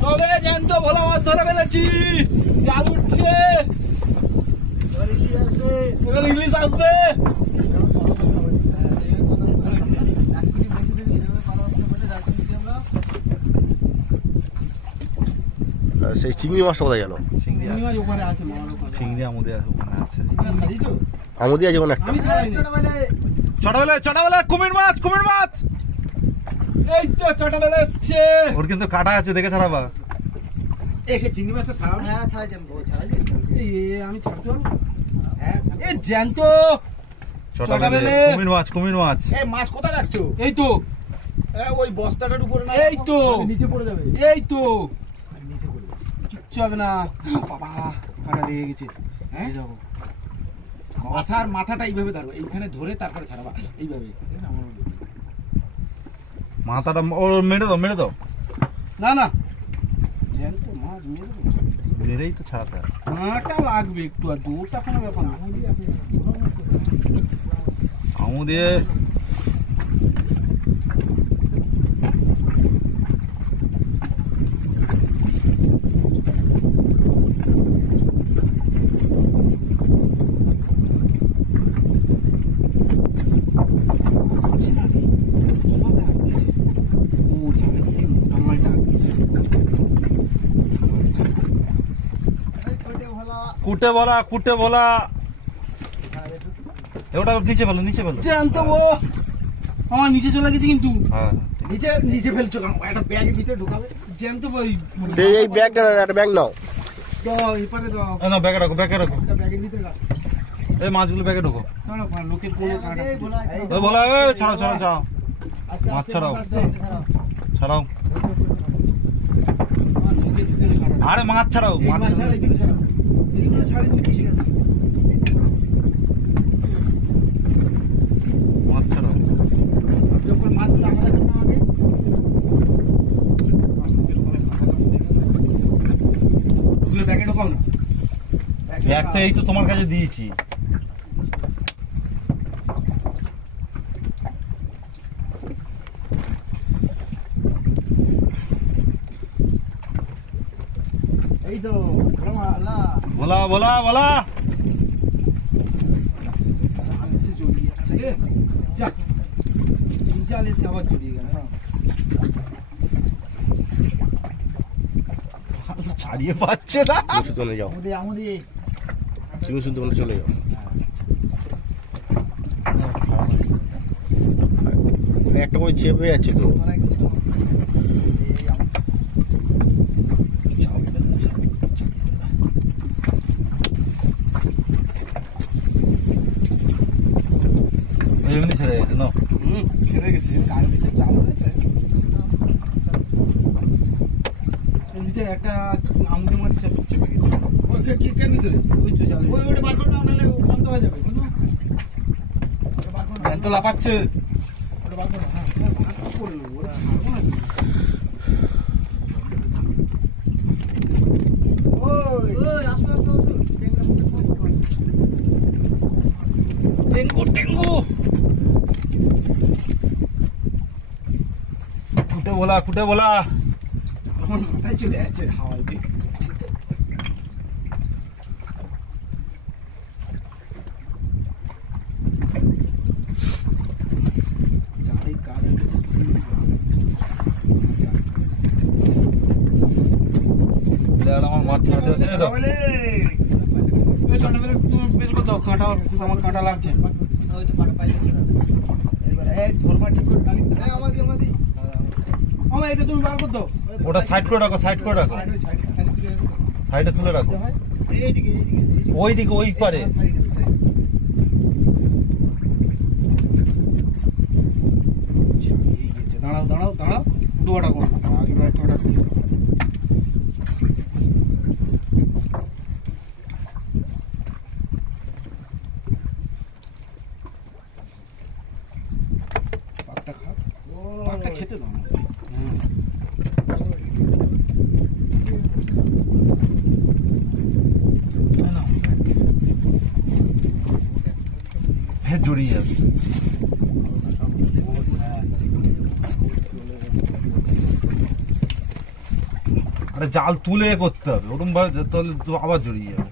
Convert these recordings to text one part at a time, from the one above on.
সবে জ্যান্ত ভোলা মাছ ধরে ফেলেছি, জাল উঠছে, এবার ইলিশ আসবে। সেই চিংড়ি মাছটা কোথায় গেল? চিংড়ি আমুদে ওখানে আছে, আমুদি আছে ওখানে একটা। ছোটবেলায় কুমির মাছ, কুমির মাছ এই তো ছোটবেলা এসছে। ওর কিন্তু কাটা আছে, দেখে ছাড়াবা। চিংড়ি মাছটা ছাড়াও। হ্যাঁ ছাড়াই যাবো, আমি ছাড়তে পারবো। এই জ্যান্ত ছোটবেলা কুমির মাছ, কুমির মাছ। এই মাছ কোথায় রাখছো? এই তো ওই বস্তাটার উপরে না, এই তো নিচে পড়ে যাবে। এই তো কিচ্ছু হবে না। বাবা কাটা লেগে গেছে। হ্যাঁ মাথাটা এইভাবে ধরো, এইখানে ধরে তারপরে ছাড়াবা এইভাবে। মাথাটা ওর মেরে দাও, মেরে দাও। না না জ্যান্ত মাছ মেরেই তো ছাড়াতে হবে। কাঁটা লাগবে একটু, আর ওটা কোনো ব্যাপার না। আমু দিয়ে কুটে বলা, কুটে বলা। ওটা নিচে ফেলো, নিচে ফেলো। জানতো ও আমার নিচে চলে গেছে কিন্তু। হ্যাঁ নিচে নিচে ফেলছো কেন? একটা ব্যাগের ভিতরে ঢুকাবে। জানতো ভাই এই ব্যাগটা, একটা ব্যাগ নাও। দাও এপারে দাও। না ব্যাগে রাখো, ব্যাগে রাখো। ব্যাগের ভিতরে রাখো। এই মাছগুলো ব্যাগে ঢোকো। ছাড়ো লোকের কোনো কাটা। ওই বলা, এই ছাড়াও ছাড়াও ছাড়াও। মাছ ছাড়াও ছাড়াও। আরে মাছ ছাড়াও, মাছ ছাড়াও। মাছ ছাড়াও। যখন মাছ টাকা দেবে না আগে, ওগুলো ব্যাগে ঢোকাও না। ব্যাগটা এই তো তোমার কাছে দিয়েছি। এই তো বলা বলা বলা। আবার জড়িয়ে গেল, ছাড়িয়ে পাচ্ছে না। সুন্দর যাও, তুমি সুন্দর চলে যাও। একটা করে চেপে যাচ্ছে তো। এমনি ছেড়ে গেছে না? ছেড়ে গেছে, গায়ের ভিতরে চাল হয়েছে। ভিতরে একটা আমুদে মাছ চেপে গেছে। কেন ভিতরে? ওই তো জালে। ওটা বার করো না, নাহলে বন্ধ হয়ে যাবে। জ্যান্ত লাফাচ্ছে। ওটা বার করো। হ্যাঁ করে নেবো, ওরা ছাড়বো না। ওই আসো আসো আসো। টেঙ্গু টেঙ্গু। কুটে বলা, কুটে বলা। আমার মাথায় চলে যাচ্ছে হাওয়ায়। আমার মাছ ছাড়তে হচ্ছে। ছোটবেলা তুমি বের করতে কাঁটা, আমার কাঁটা লাগছে। আমার এটা তুমি বার করতো। ওটা সাইড করে রাখো, সাইড করে রাখো, সাইডে তুলে রাখো। ওই দিকে, ওই পারে। দাঁড়াও দাঁড়াও দাঁড়াও, দুয়াটা করো। আগে একটা পাকটা খেতে দাও। হ্যাঁ জড়িয়ে যাবে। আরে জাল তুলে করতে হবে, ওরকম ভাবে তাহলে তো আবার জড়িয়ে যাবে।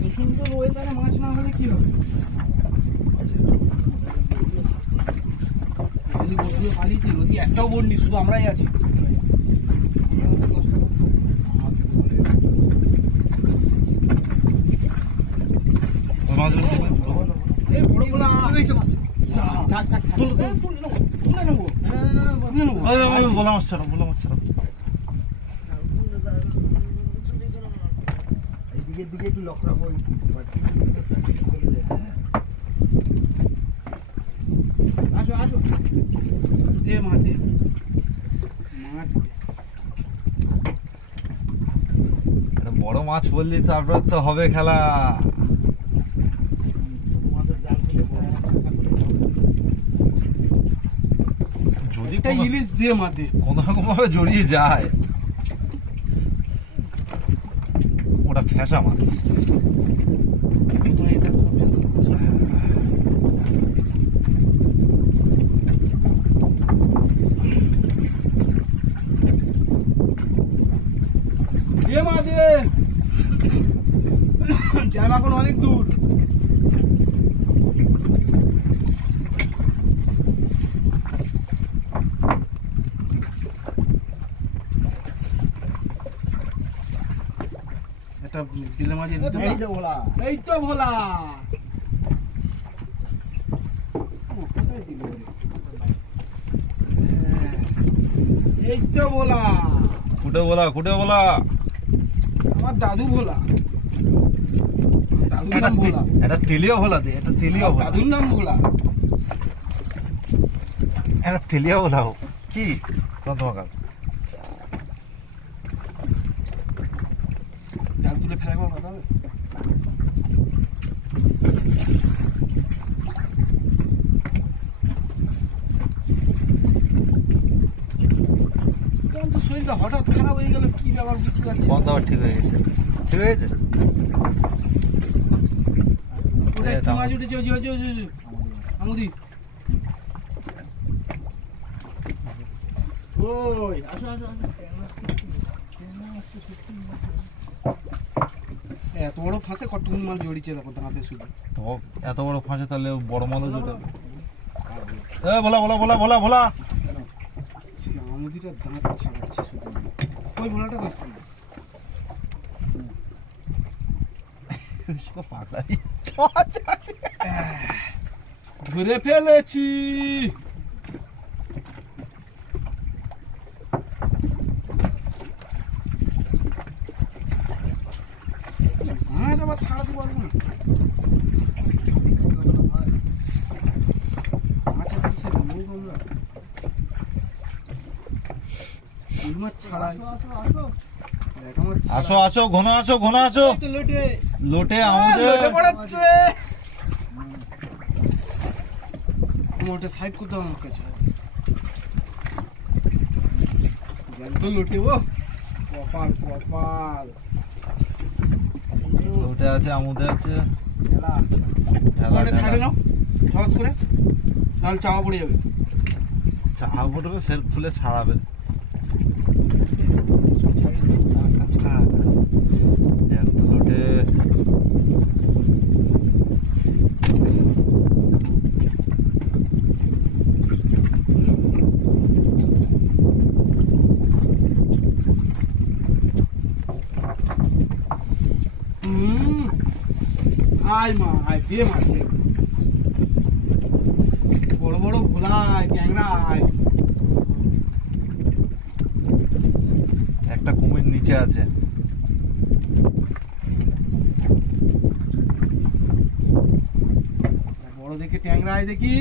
তো সুন্দর ওয়েদারে মাছ না হলে কি হবে? নদী বন্ধুও পালিয়েছে, নদী একটাও বন্ডি, শুধু আমরাই আছি। ওই মাছগুলো তুলে এই বড়গুলো তুলে নেবো। বলা মাছ ছাড়া, বলা মাছ ছাড়া। এইদিকের দিকে একটু লক্ষ্য রাখো। আসো আসো, দে মাছ দে, মাছ দে। একটা বড় মাছ বললি তারপর তো হবে খেলা। তোমাদের জাল থেকে বড় মাছ রাখা করে যদি একটা ইলিশ দে মাছ দে। কোনো রকম ভাবে জড়িয়ে যায়, ওটা ফ্যাসা মাছ। দে মাছ দে, ড্যাম এখন অনেক দূর। একটা বিলে মাছ দিতে এই যে ভোলা। এই তো ভোলা। ও, কোথায় দিল রে? এই তো ভোলা, কুটে বলা, কুটে বলা। আমার দাদু ভোলা। দাদুর এটা নাম ভোলা। এটা তেলিয়া ভোলা দে, এটা তেলিয়া ভোলা। দাদুর নাম ভোলা। এটা তেলিয়া ভোলা হোক কি তোমার জাল তুলে ফেলা করে কথা হবে। তোমার তো শরীরটা হঠাৎ খারাপ হয়ে গেল, কি ব্যাপার বুঝতে পারছি না। বন্ধ আবার ঠিক হয়ে গেছে, ঠিক হয়ে গেছে। ওটা কি মাছ উঠেছে? ওই যে আমুদি। ওই আসো আসো আসো। এত বড় ফাঁসে কতক্ষণ মাছ জড়িয়েছে দেখো দাঁতে শুধু। তো এত বড় ফাঁসে তাহলে বড় মালও জোটাবে। বলা বলা বলা বলা বলা। সেই আমুদিটা দাঁত ছাড়াচ্ছে শুধু। ওই ভোলাটা দেখো না। পাগলাই ধরে ফেলেছি। মাছ আবার ছাড়াতে পারবো না। মাছের পিছে লোক আমরা। এই মাছ ছাড়াই। দেখ আমার আসো আসো, ঘন আসো, ঘন আসো। লোটে আমাদের লোটে পড়াচ্ছে। মোটে সাইড করতে হবে আমার কাছে। একদম লোটে ও কপাল কপাল। লোটে আছে, আমাদের আছে। খেলা ঢেলা, ওটা ছাড়ে ঢেলা। নাও সহজ করে, নাহলে চাওয়া পড়ে যাবে। চা পড়বে ফের খুলে ছাড়াবে। জ্যান্ত লোটে। আয় মা আয়, দে মা দে। বড় বড় ভোলায় ট্যাংরা আয়। একটা কুমির নিচে আছে। বড় দেখে ট্যাংরা আয় দেখি।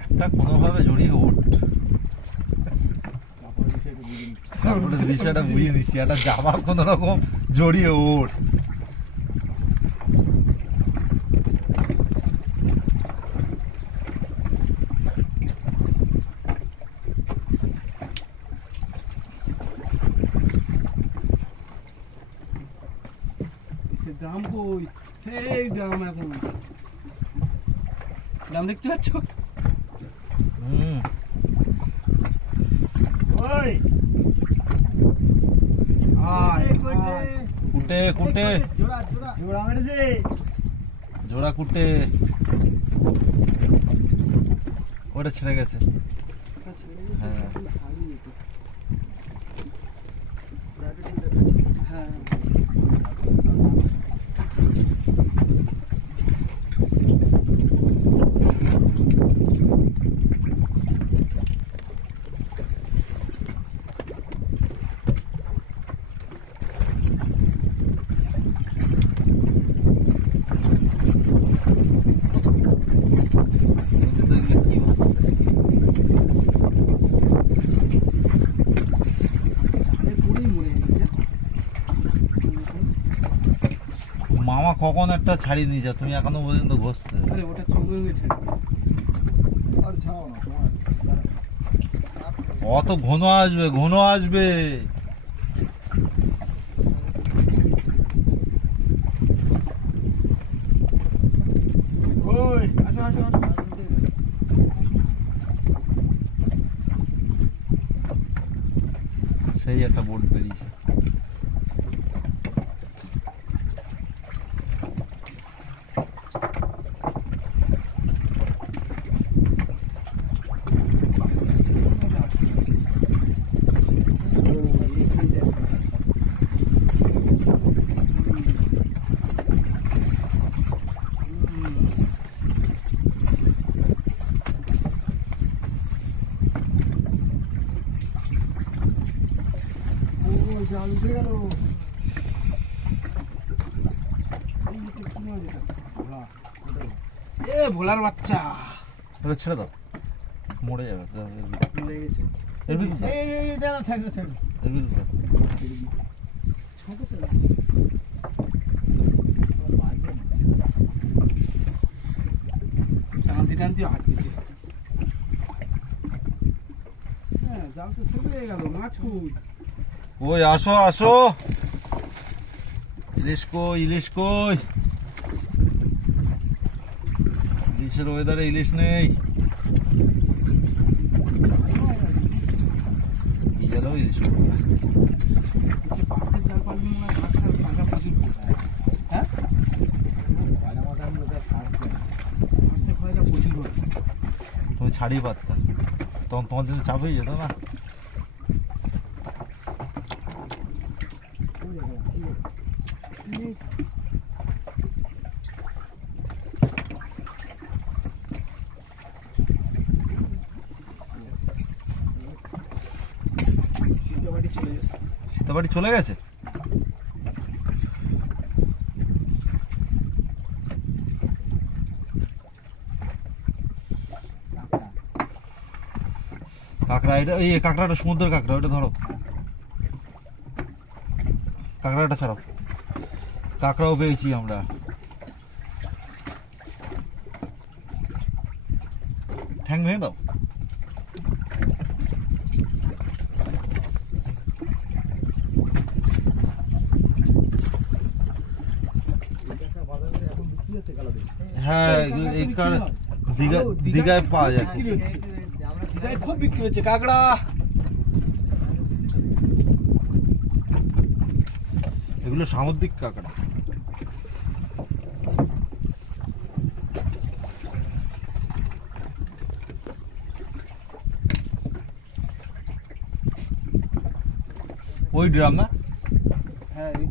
একটা কোনোভাবে জড়িয়ে ওঠ। তারপরে বিষয়টা বুঝিয়ে নিচ্ছি, একটা জামা কোন রকম জড়িয়ে ওঠ। দাম কই? সেই দাম এখন। দাম দেখতে পাচ্ছ? ওই কুটে কুটে জোড়া জোড়া জোড়া মেরেছে জোড়া কুটে ওটা ছেড়ে গেছে হ্যাঁ হ্যাঁ কি ভাসছে ছাড়ে পড়েই মরে গেছে মামা কখন একটা ছাড়িয়ে নিয়ে যা তুমি এখনো পর্যন্ত ঘষতে আরে ওটা সঙ্গে সঙ্গে ছেড়ে দিয়েছে। আর ছাড়াও না সময় অত ঘন আসবে ঘন আসবে ওই আসো আসো আসো সেই একটা বোট বেরিয়েছে ওই জাল উঠে গেল এ ভোলার বাচ্চা ওটা ছেড়ে দাও মরে যাবে মরে গেছে এর ভিতরে দাও, এই দাঁড়া ছাড়ো ছাড়ো এর ভিতরে দাও। টানতে টানতে হাঁটতেছে হ্যাঁ জাল তো শেষ হয়ে গেল মাছ খুব ওই আসো আসো ইলিশ কই ইলিশ কই ইলিশের ওয়েদারে ইলিশ নেই কি গেল ইলিশ কই? হচ্ছে পাশের জাল পারবি মনে হয় মাছ ফাঁকা প্রচুর পড়ে। হ্যাঁ মাছের খয়রা প্রচুর হয় তুমি ছাড়িয়ে পারতা তখন তোমার জন্য চাপ হয়ে যেত না সীতাবাড়ি চলে গেছে কাঁকড়া এটা এই কাঁকড়াটা সমুদ্রের কাঁকড়া ওটা ধরো কাঁকড়াটা ছাড়াও কাঁকড়াও পেয়েছি আমরা ঠ্যাং ভেঙে দাও হ্যাঁ এই দীঘায় পাওয়া যায় বিক্রি হচ্ছে দীঘায় খুব বিক্রি হচ্ছে কাঁকড়া এগুলো সামুদ্রিক কাঁকড়া ওই ড্রাম না হ্যাঁ এই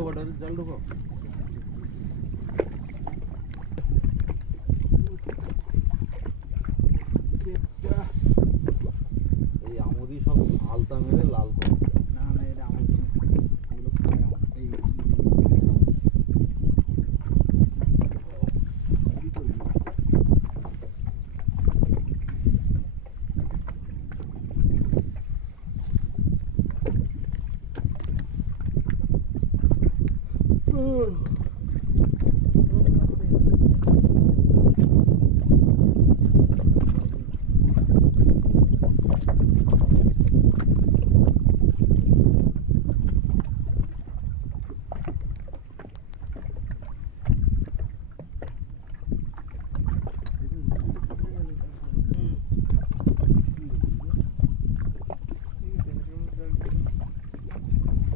ঢোকা জাল ঢোকা এই আমুদি সব আলতা মেরে লাল করে না না এটা আমার এগুলো খায় আমার। এই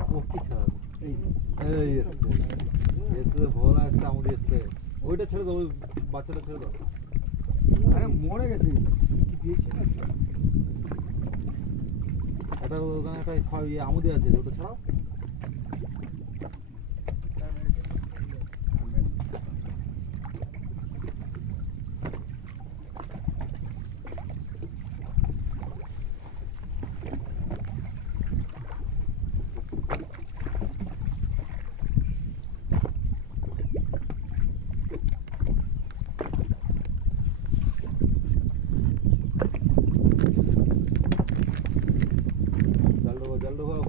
ও কি ছাড়া এই এসছে এসছে ভোলা এসছে আমুদি এসছে ওইটা ছেড়ে দাও ওই বাচ্চাটা ছেড়ে দাও আরে মরে গেছে কি বেঁচে আছে ওটা ওখানে একটা ইয়ে আমুদি আছে ওটা ছাড়াও জাল ঢোকাও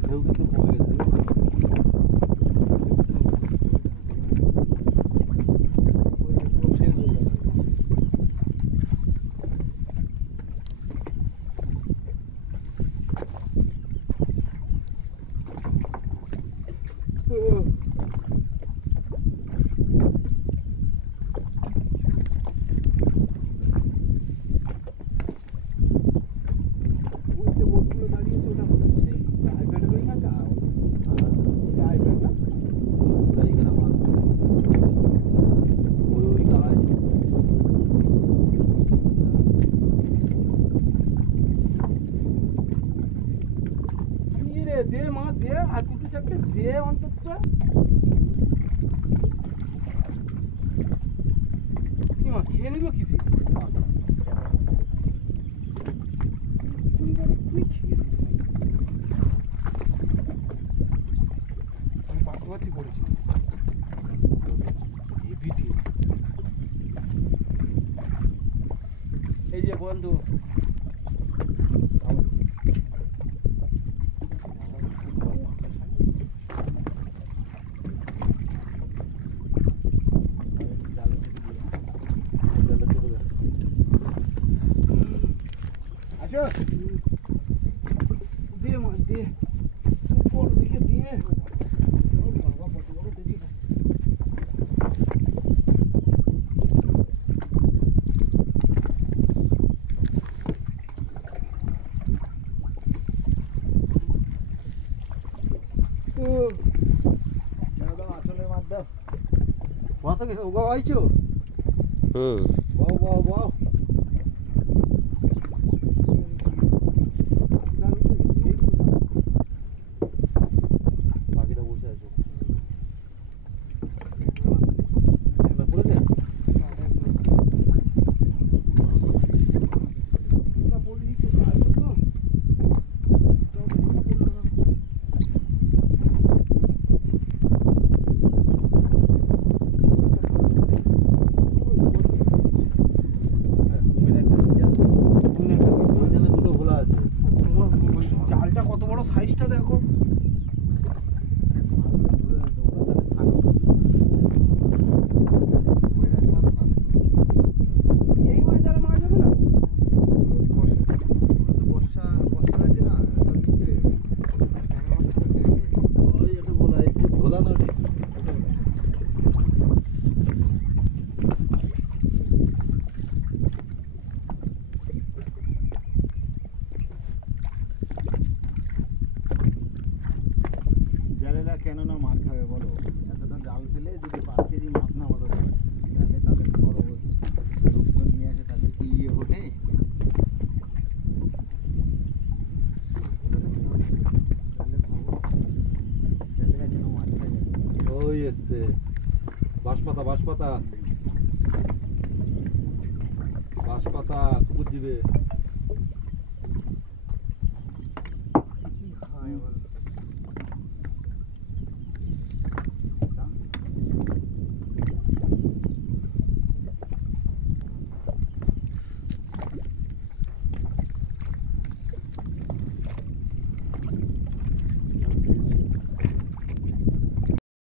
ঢেউ কিন্তু কমে গেছে পুরো শেষ হয়ে গেল ওই যে বোটগুলো দাঁড়িয়েছে ওটা কোথায়? এই আইপ্যাড ওই না যা ওই আইপ্যাড না ওটা এখানে মাছ ওই গাড়ায় কি রে দে মা দে আর দুটো চারটে দে অন্তত কি মা খেয়ে নিল কিসে এক্ষুনি খেয়ে নিয়েছে আমি পাকবাতি করেছি হেভি দিয়ে এই যে বন্ধু আসো দে মা দে উপর দিকে দিয়ে বাবা কত বড় দেখি না দাও আচলের মাছ দাও মাথা গেছে ওগা আইছো বাও বাও বাও পাখিটা বসে আছে ক্যামেরা পড়েছে ওরা বললি তো ভালো তো যদি 5 কেজি মাছ না বলো তাহলে তাদের খরচ লোকজন নিয়ে আসে তাদের কি ইয়ে ওঠে তাহলে ভাবো তাহলে যেন মাছ খাই যায় ওই এসছে বাঁশপাতা বাঁশপাতা বাঁশপাতা বুঝিবে কি খায় বল